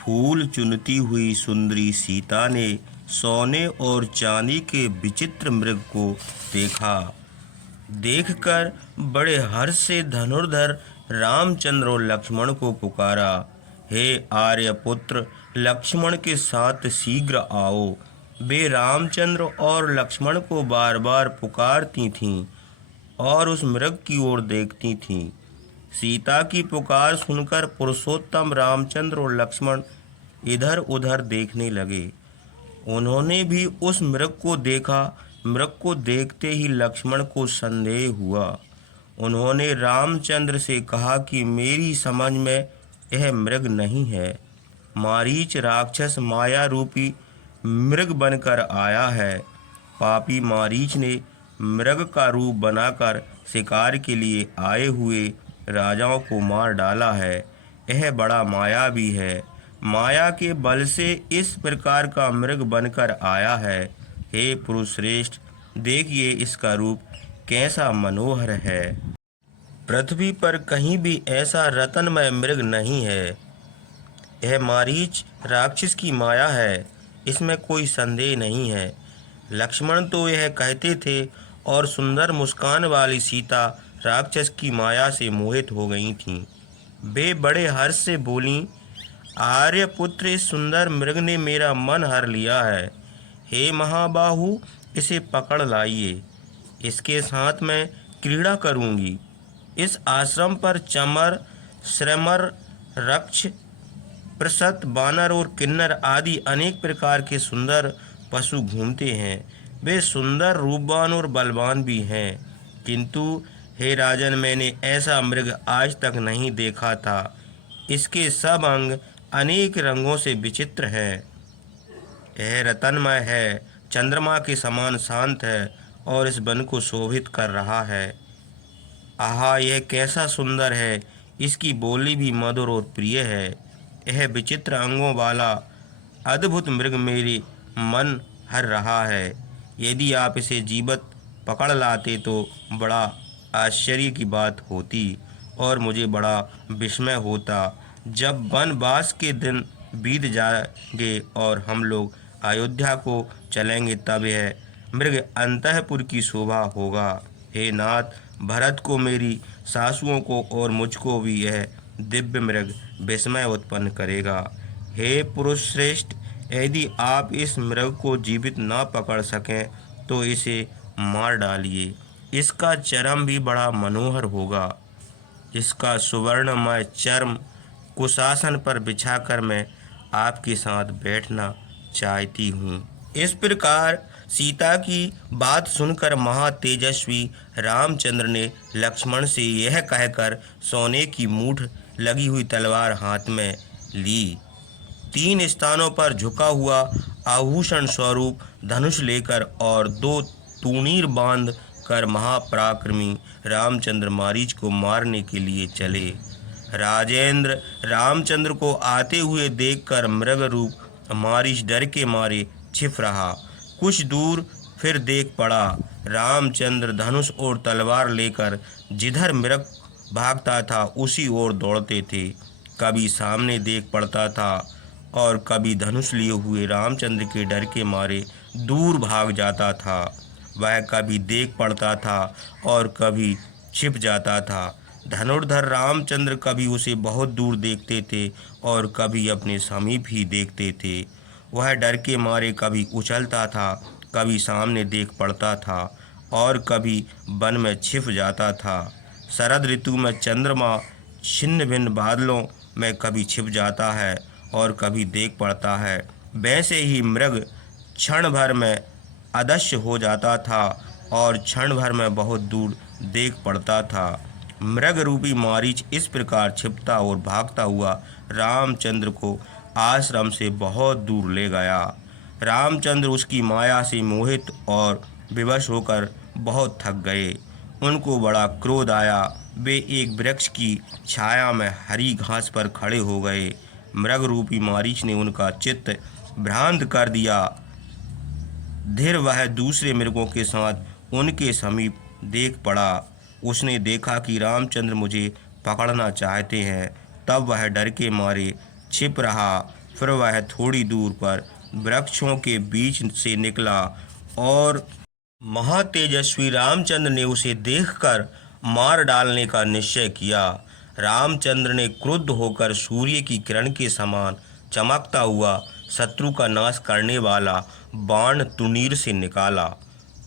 फूल चुनती हुई सुंदरी सीता ने सोने और चांदी के विचित्र मृग को देखा। देखकर बड़े हर्ष से धनुर्धर रामचंद्र और लक्ष्मण को पुकारा, हे आर्यपुत्र, लक्ष्मण के साथ शीघ्र आओ। वे रामचंद्र और लक्ष्मण को बार बार पुकारती थीं और उस मृग की ओर देखती थीं। सीता की पुकार सुनकर पुरुषोत्तम रामचंद्र और लक्ष्मण इधर उधर देखने लगे। उन्होंने भी उस मृग को देखा। मृग को देखते ही लक्ष्मण को संदेह हुआ। उन्होंने रामचंद्र से कहा कि मेरी समझ में यह मृग नहीं है। मारीच राक्षस माया रूपी मृग बनकर आया है। पापी मारीच ने मृग का रूप बनाकर शिकार के लिए आए हुए राजाओं को मार डाला है। यह बड़ा मायावी है। माया के बल से इस प्रकार का मृग बनकर आया है। हे पुरुष श्रेष्ठ, देखिए इसका रूप कैसा मनोहर है। पृथ्वी पर कहीं भी ऐसा रत्नमय मृग नहीं है। यह मारीच राक्षस की माया है, इसमें कोई संदेह नहीं है। लक्ष्मण तो यह कहते थे और सुंदर मुस्कान वाली सीता राक्षस की माया से मोहित हो गई थीं। वे बड़े हर्ष से बोलीं, आर्यपुत्र, इस सुंदर मृग ने मेरा मन हर लिया है। हे महाबाहु, इसे पकड़ लाइए। इसके साथ मैं क्रीड़ा करूंगी। इस आश्रम पर चमर, श्रमर, रक्ष, प्रसत, बानर और किन्नर आदि अनेक प्रकार के सुंदर पशु घूमते हैं। वे सुंदर, रूपवान और बलवान भी हैं, किंतु हे राजन, मैंने ऐसा मृग आज तक नहीं देखा था। इसके सब अंग अनेक रंगों से विचित्र हैं। यह रतनमय है, चंद्रमा के समान शांत है और इस वन को शोभित कर रहा है। आहा, यह कैसा सुंदर है! इसकी बोली भी मधुर और प्रिय है। यह विचित्र अंगों वाला अद्भुत मृग मेरे मन हर रहा है। यदि आप इसे जीवित पकड़ लाते तो बड़ा आश्चर्य की बात होती और मुझे बड़ा विस्मय होता। जब वनवास के दिन बीत जाएंगे और हम लोग अयोध्या को चलेंगे, तब यह मृग अंतःपुर की शोभा होगा। हे नाथ, भरत को, मेरी सासुओं को और मुझको भी यह दिव्य मृग विस्मय उत्पन्न करेगा। हे पुरुष श्रेष्ठ, यदि आप इस मृग को जीवित ना पकड़ सकें तो इसे मार डालिए। इसका चर्म भी बड़ा मनोहर होगा। इसका सुवर्णमय चर्म कुशासन पर बिछाकर मैं आपके साथ बैठना चाहती हूँ। इस प्रकार सीता की बात सुनकर महातेजस्वी रामचंद्र ने लक्ष्मण से यह कहकर सोने की मूठ लगी हुई तलवार हाथ में ली। 3 स्थानों पर झुका हुआ आभूषण स्वरूप धनुष लेकर और 2 तूणीर बांध कर महापराक्रमी रामचंद्र मारीच को मारने के लिए चले। राजेंद्र, रामचंद्र को आते हुए देखकर मृग रूप मारीच डर के मारे छिप रहा। कुछ दूर फिर देख पड़ा, रामचंद्र धनुष और तलवार लेकर जिधर मृग भागता था उसी ओर दौड़ते थे। कभी सामने देख पड़ता था और कभी धनुष लिए हुए रामचंद्र के डर के मारे दूर भाग जाता था। वह कभी देख पड़ता था और कभी छिप जाता था। धनुर्धर रामचंद्र कभी उसे बहुत दूर देखते थे और कभी अपने समीप ही देखते थे। वह डर के मारे कभी उछलता था, कभी सामने देख पड़ता था और कभी वन में छिप जाता था। शरद ऋतु में चंद्रमा छिन्न भिन्न बादलों में कभी छिप जाता है और कभी देख पड़ता है। वैसे ही मृग क्षण भर में अदृश्य हो जाता था और क्षण भर में बहुत दूर देख पड़ता था। मृग रूपी मारीच इस प्रकार छिपता और भागता हुआ रामचंद्र को आश्रम से बहुत दूर ले गया। रामचंद्र उसकी माया से मोहित और विवश होकर बहुत थक गए। उनको बड़ा क्रोध आया। वे एक वृक्ष की छाया में हरी घास पर खड़े हो गए। मृग रूपी मारीच ने उनका चित्त भ्रांत कर दिया। धीर वह दूसरे मृगों के साथ उनके समीप देख पड़ा। उसने देखा कि रामचंद्र मुझे पकड़ना चाहते हैं। तब वह डर के मारे छिप रहा फिर वह थोड़ी दूर पर वृक्षों के बीच से निकला और महातेजस्वी रामचंद्र ने उसे देखकर मार डालने का निश्चय किया। रामचंद्र ने क्रुद्ध होकर सूर्य की किरण के समान चमकता हुआ शत्रु का नाश करने वाला बाण तुनीर से निकाला।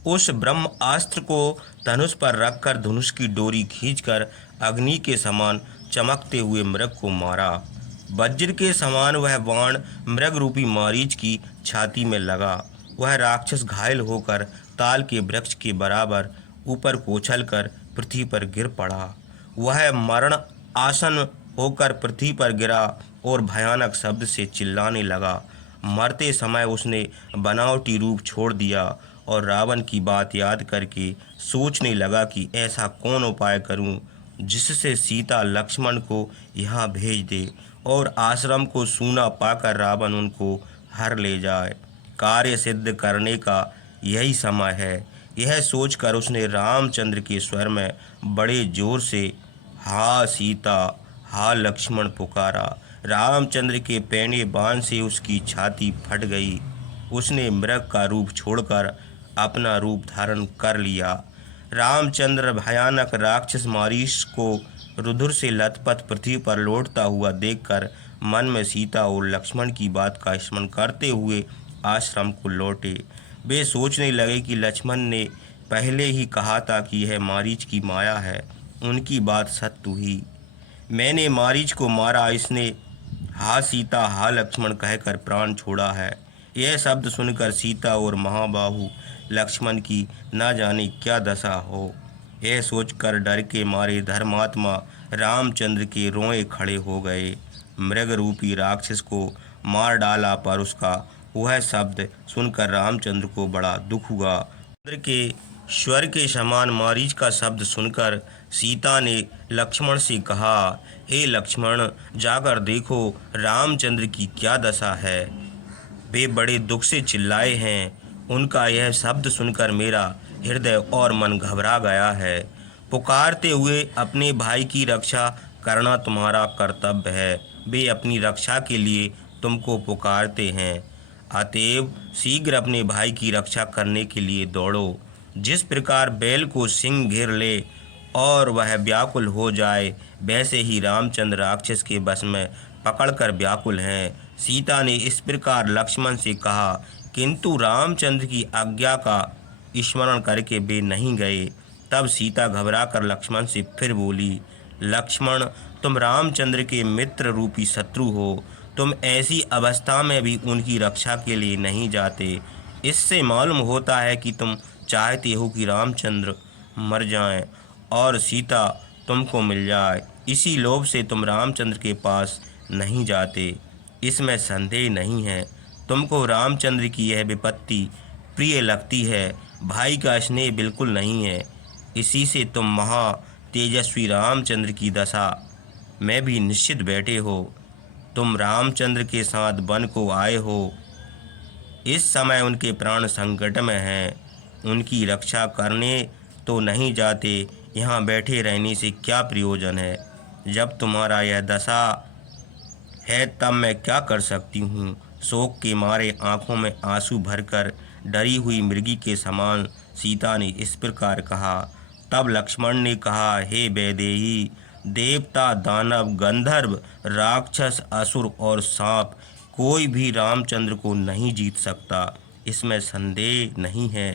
उस ब्रह्मास्त्र को धनुष पर रखकर धनुष की डोरी खींचकर अग्नि के समान चमकते हुए मृग को मारा। वज्र के समान वह बाण मृग रूपी मारीच की छाती में लगा। वह राक्षस घायल होकर ताल के वृक्ष के बराबर ऊपर को उछलकर पृथ्वी पर गिर पड़ा। वह मरण आसन होकर पृथ्वी पर गिरा और भयानक शब्द से चिल्लाने लगा। मरते समय उसने बनावटी रूप छोड़ दिया और रावण की बात याद करके सोचने लगा कि ऐसा कौन उपाय करूं जिससे सीता लक्ष्मण को यहाँ भेज दे और आश्रम को सूना पाकर रावण उनको हर ले जाए। कार्य सिद्ध करने का यही समय है। यह सोचकर उसने रामचंद्र के स्वर में बड़े जोर से हा सीता हा लक्ष्मण पुकारा। रामचंद्र के पैने बाण से उसकी छाती फट गई। उसने मृग का रूप छोड़कर अपना रूप धारण कर लिया। रामचंद्र भयानक राक्षस मारीच को रुधिर से लथपथ पृथ्वी पर लौटता हुआ देखकर मन में सीता और लक्ष्मण की बात का स्मरण करते हुए आश्रम को लौटे। वे सोचने लगे कि लक्ष्मण ने पहले ही कहा था कि यह मारीच की माया है। उनकी बात सत्य हुई। मैंने मारीच को मारा, इसने हा सीता हा लक्ष्मण कहकर प्राण छोड़ा है। यह शब्द सुनकर सीता और महाबाहु लक्ष्मण की न जाने क्या दशा हो। यह सोचकर डर के मारे धर्मात्मा रामचंद्र के रोए खड़े हो गए। मृग रूपी राक्षस को मार डाला, पर उसका वह शब्द सुनकर रामचंद्र को बड़ा दुख हुआ। चंद्र के स्वर के समान मारीच का शब्द सुनकर सीता ने लक्ष्मण से कहा, हे लक्ष्मण, जाकर देखो रामचंद्र की क्या दशा है। वे बड़े दुख से चिल्लाए हैं। उनका यह शब्द सुनकर मेरा हृदय और मन घबरा गया है। पुकारते हुए अपने भाई की रक्षा करना तुम्हारा कर्तव्य है। वे अपनी रक्षा के लिए तुमको पुकारते हैं। अतएव शीघ्र अपने भाई की रक्षा करने के लिए दौड़ो। जिस प्रकार बैल को सिंह घेर ले और वह व्याकुल हो जाए, वैसे ही रामचंद्र राक्षस के बस में पकड़कर व्याकुल हैं। सीता ने इस प्रकार लक्ष्मण से कहा, किंतु रामचंद्र की आज्ञा का स्मरण करके वे नहीं गए। तब सीता घबराकर लक्ष्मण से फिर बोली, लक्ष्मण, तुम रामचंद्र के मित्र रूपी शत्रु हो। तुम ऐसी अवस्था में भी उनकी रक्षा के लिए नहीं जाते। इससे मालूम होता है कि तुम चाहते हो कि रामचंद्र मर जाएं और सीता तुमको मिल जाए। इसी लोभ से तुम रामचंद्र के पास नहीं जाते। इसमें संदेह नहीं है। तुमको रामचंद्र की यह विपत्ति प्रिय लगती है, भाई का स्नेह बिल्कुल नहीं है। इसी से तुम महा तेजस्वी रामचंद्र की दशा में भी निश्चित बैठे हो। तुम रामचंद्र के साथ वन को आए हो। इस समय उनके प्राण संकट में हैं। उनकी रक्षा करने तो नहीं जाते। यहाँ बैठे रहने से क्या प्रयोजन है। जब तुम्हारा यह दशा है तब मैं क्या कर सकती हूँ। शोक के मारे आंखों में आंसू भरकर डरी हुई मृगी के समान सीता ने इस प्रकार कहा। तब लक्ष्मण ने कहा, हे वैदेही, देवता, दानव, गंधर्व, राक्षस, असुर और सांप, कोई भी रामचंद्र को नहीं जीत सकता। इसमें संदेह नहीं है,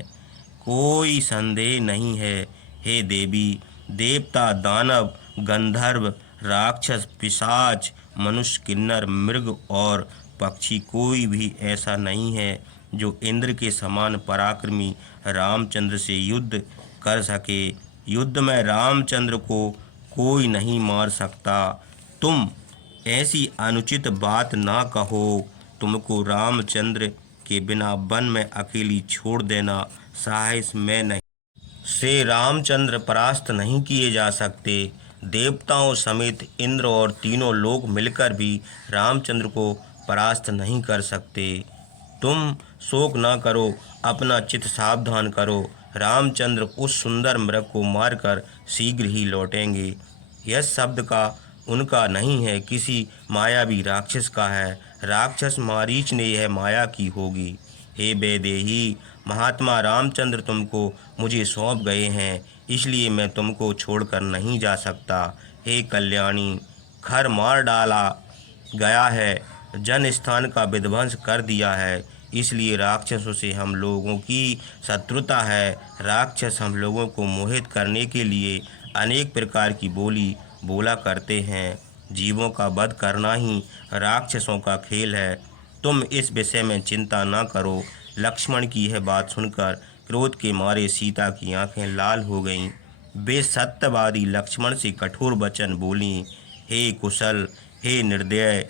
कोई संदेह नहीं है। हे देवी, देवता, दानव, गंधर्व, राक्षस, पिशाच, मनुष्य, किन्नर, मृग और पक्षी, कोई भी ऐसा नहीं है जो इंद्र के समान पराक्रमी रामचंद्र से युद्ध कर सके। युद्ध में रामचंद्र को कोई नहीं मार सकता। तुम ऐसी अनुचित बात ना कहो। तुमको रामचंद्र के बिना वन में अकेली छोड़ देना साहस में नहीं से रामचंद्र परास्त नहीं किए जा सकते। देवताओं समेत इंद्र और तीनों लोग मिलकर भी रामचंद्र को परास्त नहीं कर सकते। तुम शोक ना करो, अपना चित्त सावधान करो। रामचंद्र उस सुंदर मृग को मारकर शीघ्र ही लौटेंगे। यह शब्द का उनका नहीं है, किसी मायावी राक्षस का है। राक्षस मारीच ने यह माया की होगी। हे वैदेही, महात्मा रामचंद्र तुमको मुझे सौंप गए हैं, इसलिए मैं तुमको छोड़कर नहीं जा सकता। हे कल्याणी, घर मार डाला गया है, जन स्थान का विध्वंस कर दिया है, इसलिए राक्षसों से हम लोगों की शत्रुता है। राक्षस हम लोगों को मोहित करने के लिए अनेक प्रकार की बोली बोला करते हैं। जीवों का वध करना ही राक्षसों का खेल है। तुम इस विषय में चिंता न करो। लक्ष्मण की यह बात सुनकर क्रोध के मारे सीता की आंखें लाल हो गईं। वे सत्यवादी लक्ष्मण से कठोर वचन बोली। हे कुशल, हे निर्दय,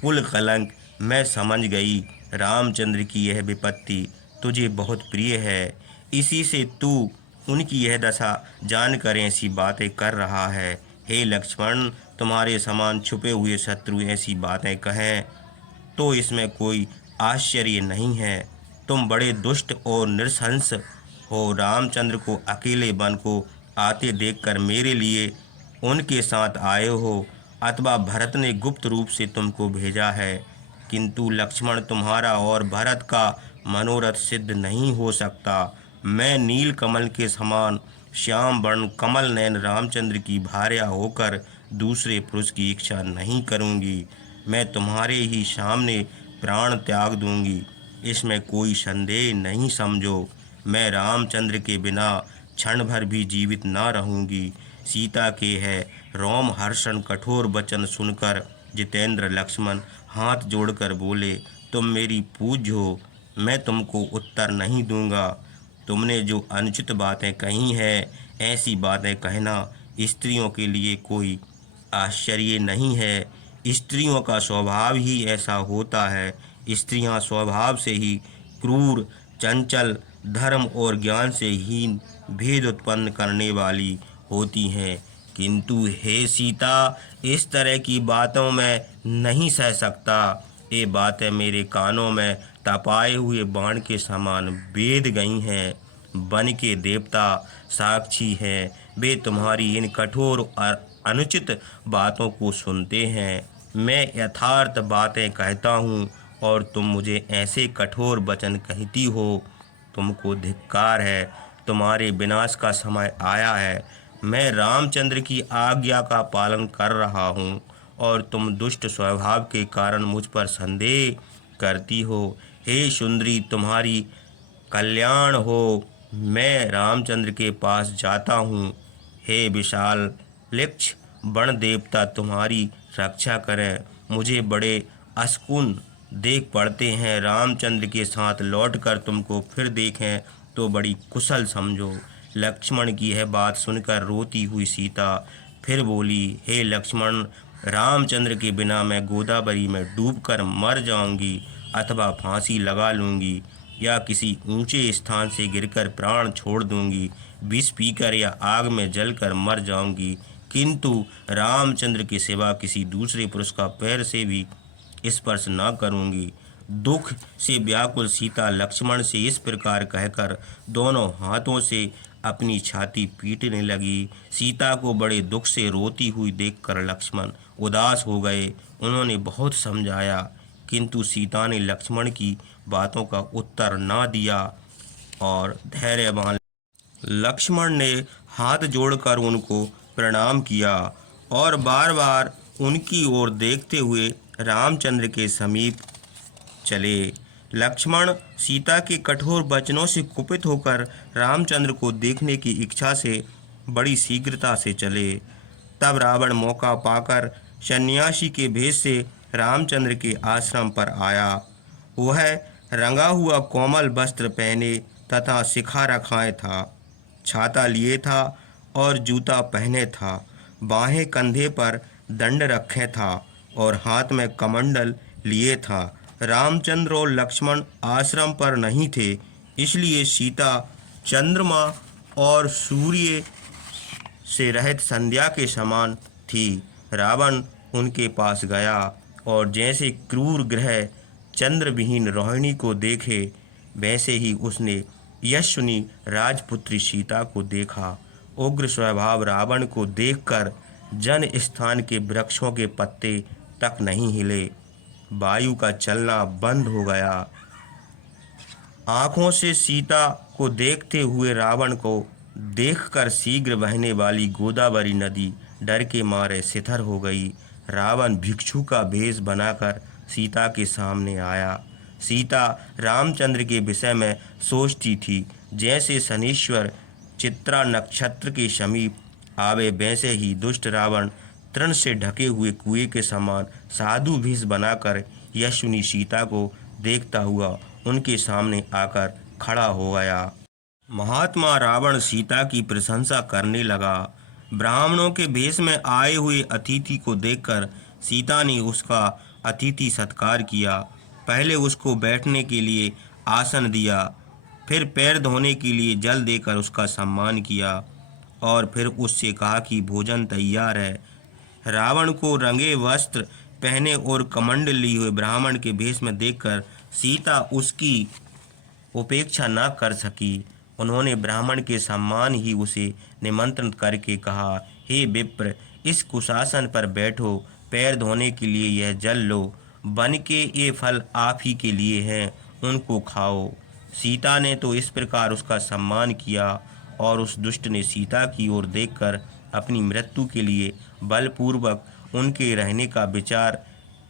कुल कलंक, मैं समझ गई। रामचंद्र की यह विपत्ति तुझे बहुत प्रिय है, इसी से तू उनकी यह दशा जानकर ऐसी बातें कर रहा है। हे लक्ष्मण, तुम्हारे समान छुपे हुए शत्रु ऐसी बातें कहें तो इसमें कोई आश्चर्य नहीं है। तुम बड़े दुष्ट और नृशंस हो। रामचंद्र को अकेले वन को आते देखकर मेरे लिए उनके साथ आए हो, अथवा भरत ने गुप्त रूप से तुमको भेजा है। किंतु लक्ष्मण, तुम्हारा और भरत का मनोरथ सिद्ध नहीं हो सकता। मैं नील कमल के समान श्याम वर्ण कमल नयन रामचंद्र की भार्या होकर दूसरे पुरुष की इच्छा नहीं करूंगी। मैं तुम्हारे ही सामने प्राण त्याग दूंगी, इसमें कोई संदेह नहीं समझो। मैं रामचंद्र के बिना क्षण भर भी जीवित न रहूंगी। सीता के है रोम हर्षण कठोर वचन सुनकर जितेंद्र लक्ष्मण हाथ जोड़कर बोले, तुम मेरी पूज्य हो, मैं तुमको उत्तर नहीं दूंगा। तुमने जो अनुचित बातें कही हैं, ऐसी बातें कहना स्त्रियों के लिए कोई आश्चर्य नहीं है। स्त्रियों का स्वभाव ही ऐसा होता है। स्त्रियां स्वभाव से ही क्रूर, चंचल, धर्म और ज्ञान से हीन भेद उत्पन्न करने वाली होती हैं। किंतु हे सीता, इस तरह की बातों में नहीं सह सकता। ये बातें मेरे कानों में तपाए हुए बाण के समान बेध गई हैं। वन के देवता साक्षी हैं, वे तुम्हारी इन कठोर और अनुचित बातों को सुनते हैं। मैं यथार्थ बातें कहता हूँ और तुम मुझे ऐसे कठोर वचन कहती हो। तुमको धिक्कार है, तुम्हारे विनाश का समय आया है। मैं रामचंद्र की आज्ञा का पालन कर रहा हूँ और तुम दुष्ट स्वभाव के कारण मुझ पर संदेह करती हो। हे सुंदरी, तुम्हारी कल्याण हो। मैं रामचंद्र के पास जाता हूँ। हे विशाल वृक्ष, वन देवता तुम्हारी रक्षा करें। मुझे बड़े अशकुन देख पड़ते हैं। रामचंद्र के साथ लौटकर तुमको फिर देखें तो बड़ी कुशल समझो। लक्ष्मण की यह बात सुनकर रोती हुई सीता फिर बोली, हे लक्ष्मण, रामचंद्र के बिना मैं गोदावरी में डूबकर मर जाऊंगी, अथवा फांसी लगा लूंगी, या किसी ऊंचे स्थान से गिरकर प्राण छोड़ दूंगी, विष पीकर या आग में जलकर मर जाऊंगी, किंतु रामचंद्र के सिवा किसी दूसरे पुरुष का पैर से भी स्पर्श न करूंगी। दुख से व्याकुल सीता लक्ष्मण से इस प्रकार कहकर दोनों हाथों से अपनी छाती पीटने लगी। सीता को बड़े दुख से रोती हुई देखकर लक्ष्मण उदास हो गए। उन्होंने बहुत समझाया, किंतु सीता ने लक्ष्मण की बातों का उत्तर न दिया और धैर्यवान लक्ष्मण ने हाथ जोड़कर उनको प्रणाम किया और बार बार उनकी ओर देखते हुए रामचंद्र के समीप चले। लक्ष्मण सीता के कठोर वचनों से कुपित होकर रामचंद्र को देखने की इच्छा से बड़ी शीघ्रता से चले। तब रावण मौका पाकर सन्यासी के भेष से रामचंद्र के आश्रम पर आया। वह रंगा हुआ कोमल वस्त्र पहने तथा शिखा रखाए था, छाता लिए था और जूता पहने था, बाहें कंधे पर दंड रखे था और हाथ में कमंडल लिए था। रामचंद्र और लक्ष्मण आश्रम पर नहीं थे, इसलिए सीता चंद्रमा और सूर्य से रहित संध्या के समान थी। रावण उनके पास गया और जैसे क्रूर ग्रह चंद्रविहीन रोहिणी को देखे, वैसे ही उसने यशस्विनी राजपुत्री सीता को देखा। उग्र स्वभाव रावण को देखकर जन स्थान के वृक्षों के पत्ते तक नहीं हिले। वायु का चलना बंद हो गया। आंखों से सीता को देखते हुए रावण को देखकर शीघ्र बहने वाली गोदावरी नदी डर के मारे शिथिल हो गई। रावण भिक्षु का भेष बनाकर सीता के सामने आया। सीता रामचंद्र के विषय में सोचती थी। जैसे शनीश्वर चित्रा नक्षत्र के समीप आवे, वैसे ही दुष्ट रावण तृण से ढके हुए कुएं के समान साधु भेष बनाकर यशस्विनी सीता को देखता हुआ उनके सामने आकर खड़ा हो गया। महात्मा रावण सीता की प्रशंसा करने लगा। ब्राह्मणों के भेष में आए हुए अतिथि को देखकर सीता ने उसका अतिथि सत्कार किया। पहले उसको बैठने के लिए आसन दिया, फिर पैर धोने के लिए जल देकर उसका सम्मान किया और फिर उससे कहा कि भोजन तैयार है। रावण को रंगे वस्त्र पहने और कमंडल लिए हुए ब्राह्मण के भेष में देखकर सीता उसकी उपेक्षा न कर सकी। उन्होंने ब्राह्मण के सम्मान ही उसे निमंत्रित करके कहा, हे विप्र, इस कुशासन पर बैठो, पैर धोने के लिए यह जल लो, बन के ये फल आप ही के लिए हैं, उनको खाओ। सीता ने तो इस प्रकार उसका सम्मान किया और उस दुष्ट ने सीता की ओर देखकर अपनी मृत्यु के लिए बलपूर्वक उनके रहने का विचार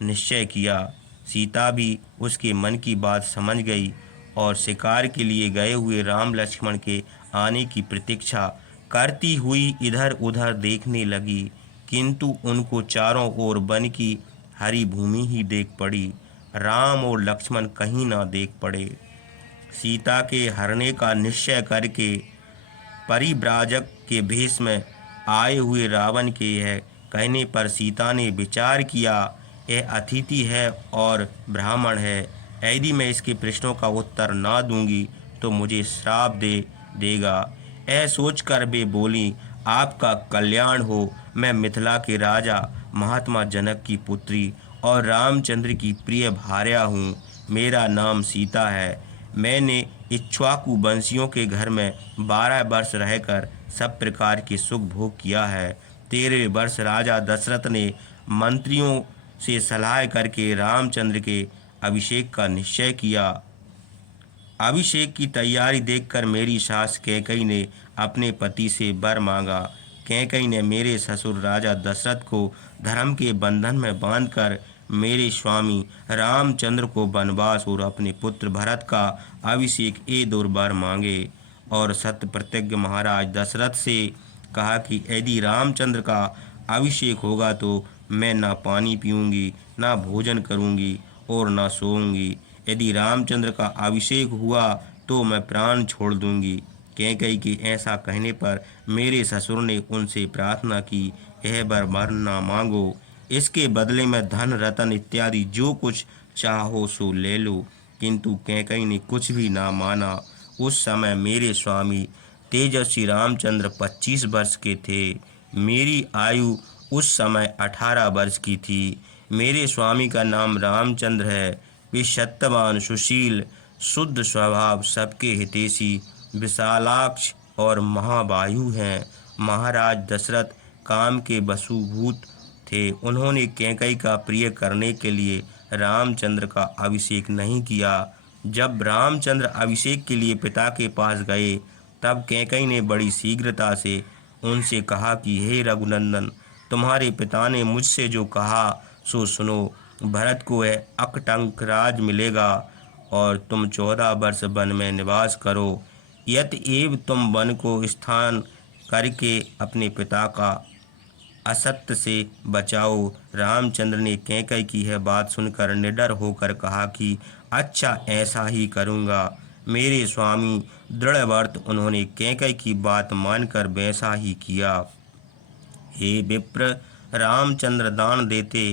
निश्चय किया। सीता भी उसके मन की बात समझ गई और शिकार के लिए गए हुए राम लक्ष्मण के आने की प्रतीक्षा करती हुई इधर उधर देखने लगी, किंतु उनको चारों ओर वन की हरी भूमि ही देख पड़ी। राम और लक्ष्मण कहीं ना देख पड़े। सीता के हरने का निश्चय करके परिव्राजक के भेष में आए हुए रावण के यह कहने पर सीता ने विचार किया, यह अतिथि है और ब्राह्मण है, यदि मैं इसके प्रश्नों का उत्तर ना दूंगी तो मुझे श्राप दे देगा। यह सोचकर वे बोली, आपका कल्याण हो, मैं मिथिला के राजा महात्मा जनक की पुत्री और रामचंद्र की प्रिय भार्या हूँ। मेरा नाम सीता है। मैंने इक्ष्वाकु वंशियों के घर में 12 वर्ष रहकर सब प्रकार के सुख भोग किया है। 13 वर्ष राजा दशरथ ने मंत्रियों से सलाह करके रामचंद्र के अभिषेक का निश्चय किया। अभिषेक की तैयारी देखकर मेरी सास कैकेयी ने अपने पति से वर मांगा। कैकेयी ने मेरे ससुर राजा दशरथ को धर्म के बंधन में बांधकर मेरे स्वामी रामचंद्र को वनवास और अपने पुत्र भरत का अभिषेक ये दो वर मांगे और सत्य प्रतिज्ञ महाराज दशरथ से कहा कि यदि रामचंद्र का अभिषेक होगा तो मैं ना पानी पीऊँगी, ना भोजन करूँगी और ना सोऊंगी। यदि रामचंद्र का अभिषेक हुआ तो मैं प्राण छोड़ दूंगी। कैकेयी के ऐसा कहने पर मेरे ससुर ने उनसे प्रार्थना की, यह वर ना मांगो, इसके बदले में धन रतन इत्यादि जो कुछ चाहो सो ले लो। किंतु कैकेयी ने कुछ भी ना माना। उस समय मेरे स्वामी तेजस्वी रामचंद्र 25 वर्ष के थे। मेरी आयु उस समय 18 वर्ष की थी। मेरे स्वामी का नाम रामचंद्र है। वे सत्यवान, सुशील, शुद्ध स्वभाव, सबके हितैषी, विशालाक्ष और महाबाहु हैं। महाराज दशरथ काम के वशीभूत थे। उन्होंने कैकेयी का प्रिय करने के लिए रामचंद्र का अभिषेक नहीं किया। जब रामचंद्र अभिषेक के लिए पिता के पास गए तब कैकेयी ने बड़ी शीघ्रता से उनसे कहा कि हे रघुनंदन, तुम्हारे पिता ने मुझसे जो कहा सो सुनो। भरत को यह अकटंक राज मिलेगा और तुम 14 वर्ष वन में निवास करो। यतएव तुम वन को स्थान करके अपने पिता का असत्य से बचाओ। रामचंद्र ने कैकेयी की यह बात सुनकर निडर होकर कहा कि अच्छा, ऐसा ही करूँगा। मेरे स्वामी दृढ़व्रत, उन्होंने कैकेयी की बात मानकर वैसा ही किया। हे विप्र, रामचंद्र दान देते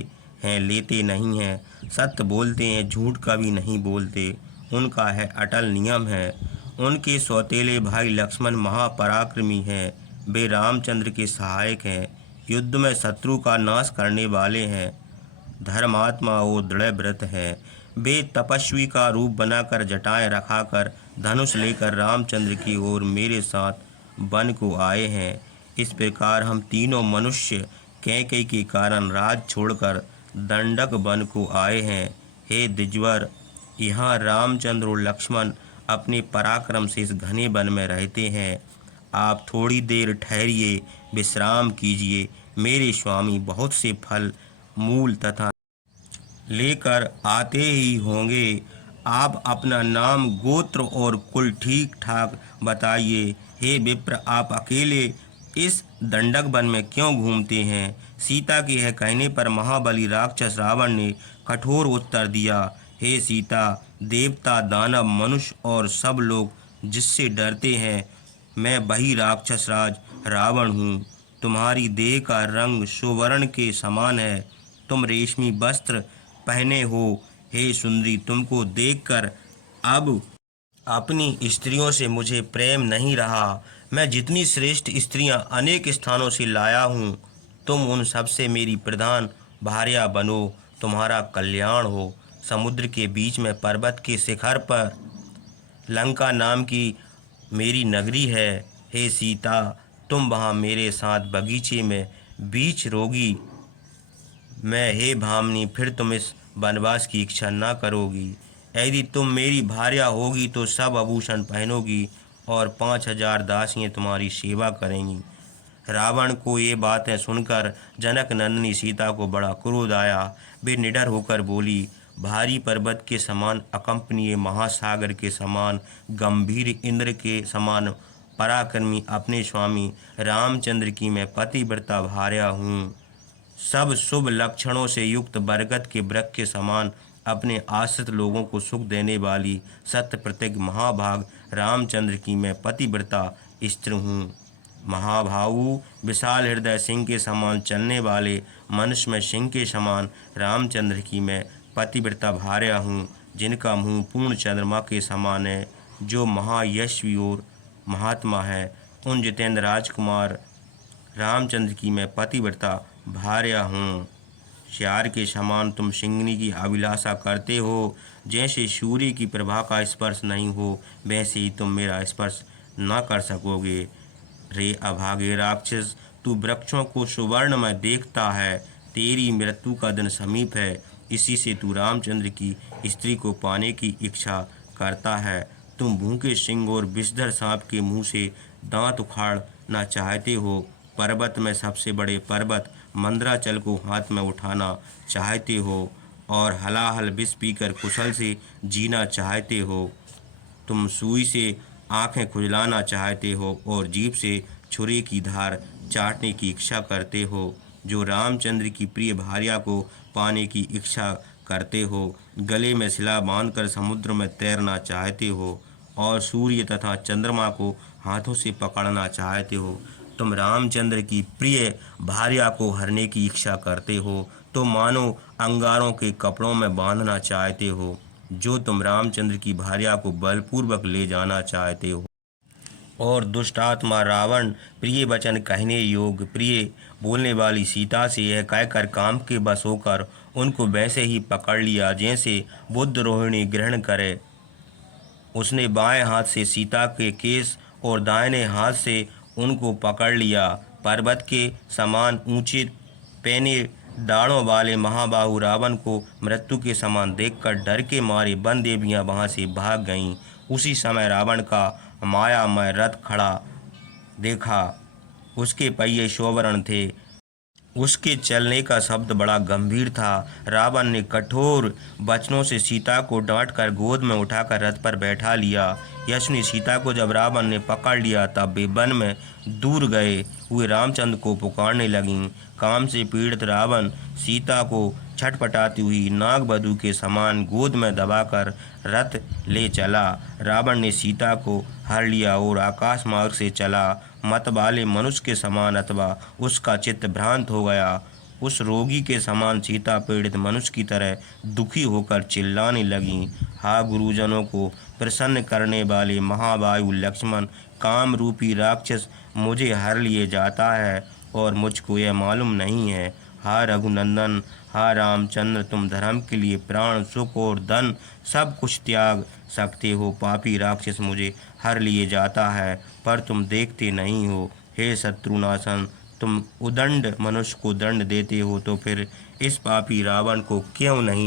हैं, लेते नहीं हैं, सत्य बोलते हैं, झूठ कभी नहीं बोलते, उनका है अटल नियम है। उनके सौतेले भाई लक्ष्मण महापराक्रमी हैं। वे रामचंद्र के सहायक हैं, युद्ध में शत्रु का नाश करने वाले हैं, धर्मात्मा और दृढ़ व्रत हैं। वे तपस्वी का रूप बनाकर जटाएं रखाकर धनुष लेकर रामचंद्र की ओर मेरे साथ वन को आए हैं। इस प्रकार हम तीनों मनुष्य कैकेयी के कारण राज छोड़कर दंडक वन को आए हैं। हे द्विजवर, यहाँ रामचंद्र और लक्ष्मण अपने पराक्रम से इस घने वन में रहते हैं। आप थोड़ी देर ठहरिए, विश्राम कीजिए। मेरे स्वामी बहुत से फल, मूल तथा लेकर आते ही होंगे। आप अपना नाम, गोत्र और कुल ठीक ठाक बताइए। हे विप्र, आप अकेले इस दंडक वन में क्यों घूमते हैं? सीता के यह कहने पर महाबली राक्षस रावण ने कठोर उत्तर दिया। हे सीता, देवता, दानव, मनुष्य और सब लोग जिससे डरते हैं, मैं वही राक्षस राज रावण हूँ। तुम्हारी देह का रंग सुवर्ण के समान है। तुम रेशमी वस्त्र पहने हो। हे सुंदरी, तुमको देखकर अब अपनी स्त्रियों से मुझे प्रेम नहीं रहा। मैं जितनी श्रेष्ठ स्त्रियां अनेक स्थानों से लाया हूँ, तुम उन सब से मेरी प्रधान भार्या बनो। तुम्हारा कल्याण हो। समुद्र के बीच में पर्वत के शिखर पर लंका नाम की मेरी नगरी है। हे सीता, तुम वहाँ मेरे साथ बगीचे में बीच रोगी। मैं, हे भामिनी, फिर तुम इस वनवास की इच्छा न करोगी। यदि तुम मेरी भार्या होगी तो सब आभूषण पहनोगी और 5,000 दासियां तुम्हारी सेवा करेंगी। रावण को ये बातें सुनकर जनक नंदिनी सीता को बड़ा क्रोध आया। वे निडर होकर बोली, भारी पर्वत के समान अकंपनीय, महासागर के समान गंभीर, इंद्र के समान पराक्रमी अपने स्वामी रामचंद्र की मैं पतिव्रता भार्या हूँ। सब शुभ लक्षणों से युक्त, बरगद के वृक्ष के समान अपने आश्रित लोगों को सुख देने वाली सत्य प्रतिज्ञ महाभाग रामचंद्र की मैं पतिव्रता स्त्री हूँ। महाभाऊ, विशाल हृदय, सिंह के समान चलने वाले, मनुष्य में सिंह के समान रामचंद्र की मैं पतिव्रता भार्या हूँ, जिनका मुँह पूर्ण चंद्रमा के समान है, जो महायशस्वी और महात्मा है। उन जितेंद्र राजकुमार रामचंद्र की मैं पतिव्रता भार्या हूँ। श्यार के समान तुम सिंहनी की अभिलाषा करते हो। जैसे सूर्य की प्रभा का स्पर्श नहीं हो, वैसे ही तुम मेरा स्पर्श न कर सकोगे। रे अभागे राक्षस, तू वृक्षों को सुवर्ण में देखता है। तेरी मृत्यु का दिन समीप है। इसी से तू रामचंद्र की स्त्री को पाने की इच्छा करता है। तुम भूखे सिंह और विषधर सांप के मुंह से दांत उखाड़ना चाहते हो। पर्वत में सबसे बड़े पर्वत मंदराचल को हाथ में उठाना चाहते हो और हलाहल विष पीकर कुशल से जीना चाहते हो। तुम सुई से आंखें खुजलाना चाहते हो और जीभ से छुरी की धार चाटने की इच्छा करते हो। जो रामचंद्र की प्रिय भार्या को पाने की इच्छा करते हो, गले में शिला बांधकर समुद्र में तैरना चाहते हो और सूर्य तथा चंद्रमा को हाथों से पकड़ना चाहते हो। तुम रामचंद्र की प्रिय भार्या को हरने की इच्छा करते हो तो मानो अंगारों के कपड़ों में बांधना चाहते हो। जो तुम रामचंद्र की भार्या को बलपूर्वक ले जाना चाहते हो। और दुष्ट आत्मा रावण प्रिय वचन कहने योग्य, प्रिय बोलने वाली सीता से यह कहकर काम के बस होकर उनको वैसे ही पकड़ लिया जैसे बुद्ध रोहिणी ग्रहण करे। उसने बाएं हाथ से सीता के केस और दाहिने हाथ से उनको पकड़ लिया। पर्वत के समान ऊंचे पैने दाढ़ों वाले महाबाहु रावण को मृत्यु के समान देखकर डर के मारे वन देवियां वहां से भाग गईं। उसी समय रावण का मायामय रथ खड़ा देखा। उसके पहिए स्वर्ण थे। उसके चलने का शब्द बड़ा गंभीर था। रावण ने कठोर वचनों से सीता को डांटकर गोद में उठाकर रथ पर बैठा लिया। यशनी सीता को जब रावण ने पकड़ लिया तब वे वन में दूर गए हुए रामचंद्र को पुकारने लगीं। काम से पीड़ित रावण सीता को छटपटाती हुई नागवधू के समान गोद में दबाकर रथ ले चला। रावण ने सीता को हर लिया और आकाश मार्ग से चला। मत वाले मनुष्य के समान अथवा उसका चित्त भ्रांत हो गया। उस रोगी के समान सीता पीड़ित मनुष्य की तरह दुखी होकर चिल्लाने लगी। हा गुरुजनों को प्रसन्न करने वाले महावायु लक्ष्मण, काम रूपी राक्षस मुझे हर लिए जाता है और मुझको यह मालूम नहीं है। हा रघुनंदन, हा रामचंद्र, तुम धर्म के लिए प्राण, सुख और धन सब कुछ त्याग सकते हो। पापी राक्षस मुझे हर लिए जाता है पर तुम देखते नहीं हो। हे शत्रुनाशन, तुम उदंड मनुष्य को दंड देते हो तो फिर इस पापी रावण को क्यों नहीं